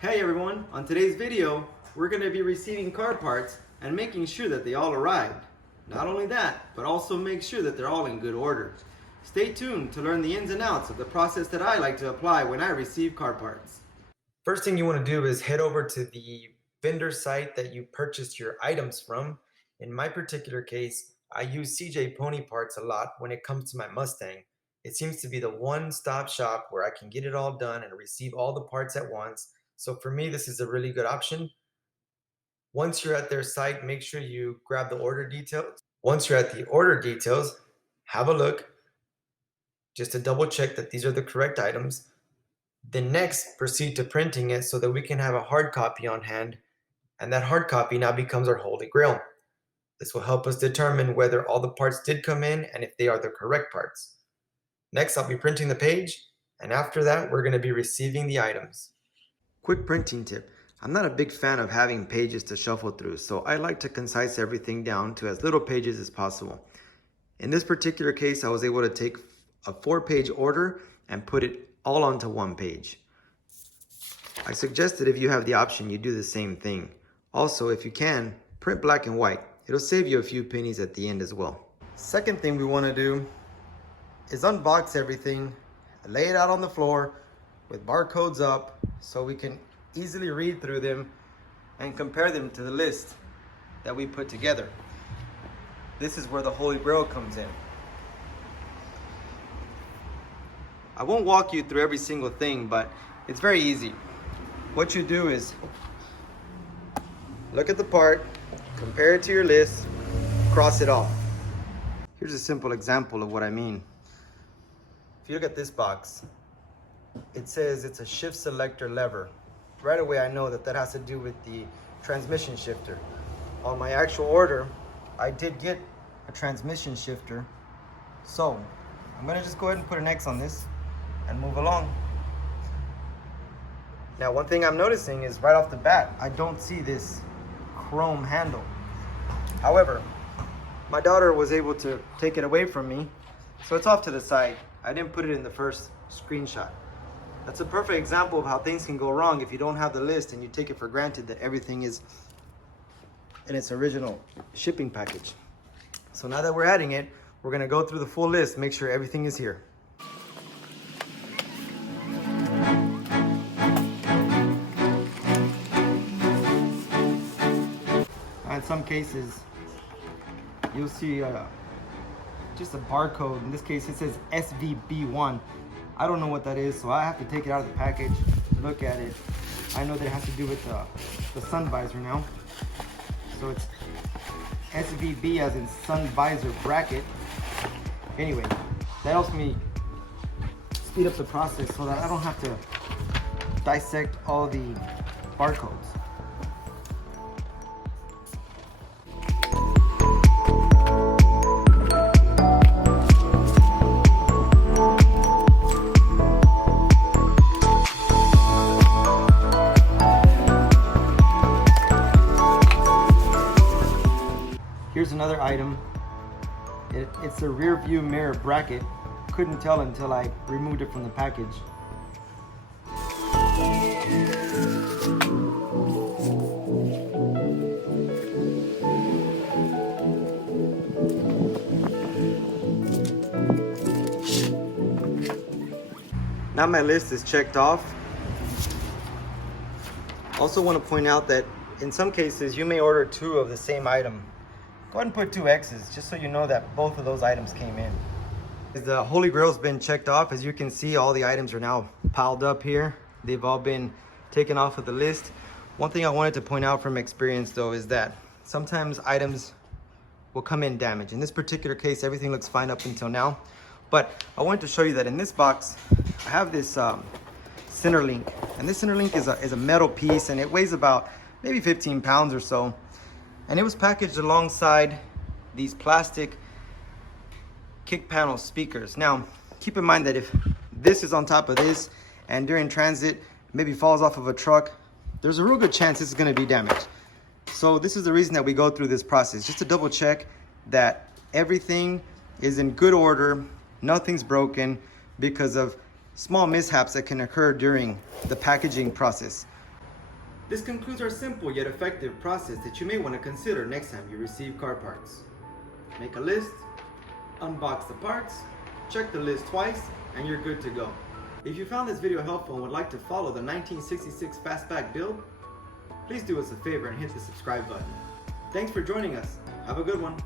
Hey everyone, on today's video, we're going to be receiving car parts and making sure that they all arrived. Not only that, but also make sure that they're all in good order. Stay tuned to learn the ins and outs of the process that I like to apply when I receive car parts. First thing you want to do is head over to the vendor site that you purchased your items from. In my particular case, I use CJ Pony Parts a lot when it comes to my Mustang. It seems to be the one-stop shop where I can get it all done and receive all the parts at once. So for me, this is a really good option. Once you're at their site, make sure you grab the order details. Once you're at the order details, have a look just to double check that these are the correct items. Then next, proceed to printing it so that we can have a hard copy on hand, and that hard copy now becomes our holy grail. This will help us determine whether all the parts did come in and if they are the correct parts. Next, I'll be printing the page, and after that, we're going to be receiving the items. Quick printing tip. I'm not a big fan of having pages to shuffle through, so I like to concise everything down to as little pages as possible. In this particular case, I was able to take a 4-page order and put it all onto one page. I suggest that if you have the option, you do the same thing. Also, if you can, print black and white. It'll save you a few pennies at the end as well. Second thing we want to do is unbox everything, lay it out on the floor with barcodes up so we can easily read through them and compare them to the list that we put together. This is where the Holy Grail comes in. I won't walk you through every single thing, but it's very easy. What you do is look at the part, compare it to your list, cross it off. Here's a simple example of what I mean. If you look at this box, it says it's a shift selector lever. Right away I know that that has to do with the transmission shifter. On my actual order, I did get a transmission shifter. So I'm gonna just go ahead and put an X on this and move along. Now one thing I'm noticing is right off the bat, I don't see this chrome handle. However, my daughter was able to take it away from me, so it's off to the side. I didn't put it in the first screenshot. That's a perfect example of how things can go wrong if you don't have the list and you take it for granted that everything is in its original shipping package. So now that we're adding it, we're gonna go through the full list, make sure everything is here. In some cases, you'll see just a barcode. In this case, it says SVB1. I don't know what that is, so I have to take it out of the package, look at it. I know that it has to do with the sun visor now. So it's SVB as in sun visor bracket. Anyway, that helps me speed up the process so that I don't have to dissect all the barcodes. Here's another item. It's a rear view mirror bracket. Couldn't tell until I removed it from the package. Now my list is checked off. Also want to point out that in some cases you may order 2 of the same item. Go ahead and put 2 X's just so you know that both of those items came in. The Holy Grail's been checked off. As you can see, all the items are now piled up here. They've all been taken off of the list. One thing I wanted to point out from experience though is that sometimes items will come in damaged. In this particular case, everything looks fine up until now. But I wanted to show you that in this box, I have this center link. And this center link is a metal piece and it weighs about maybe 15 pounds or so. And it was packaged alongside these plastic kick panel speakers. Now, keep in mind that if this is on top of this and during transit, maybe falls off of a truck, there's a real good chance this is gonna be damaged. So this is the reason that we go through this process, just to double check that everything is in good order, nothing's broken, because of small mishaps that can occur during the packaging process. This concludes our simple yet effective process that you may want to consider next time you receive car parts. Make a list, unbox the parts, check the list twice, and you're good to go. If you found this video helpful and would like to follow the 1966 fastback build, please do us a favor and hit the subscribe button. Thanks for joining us. Have a good one.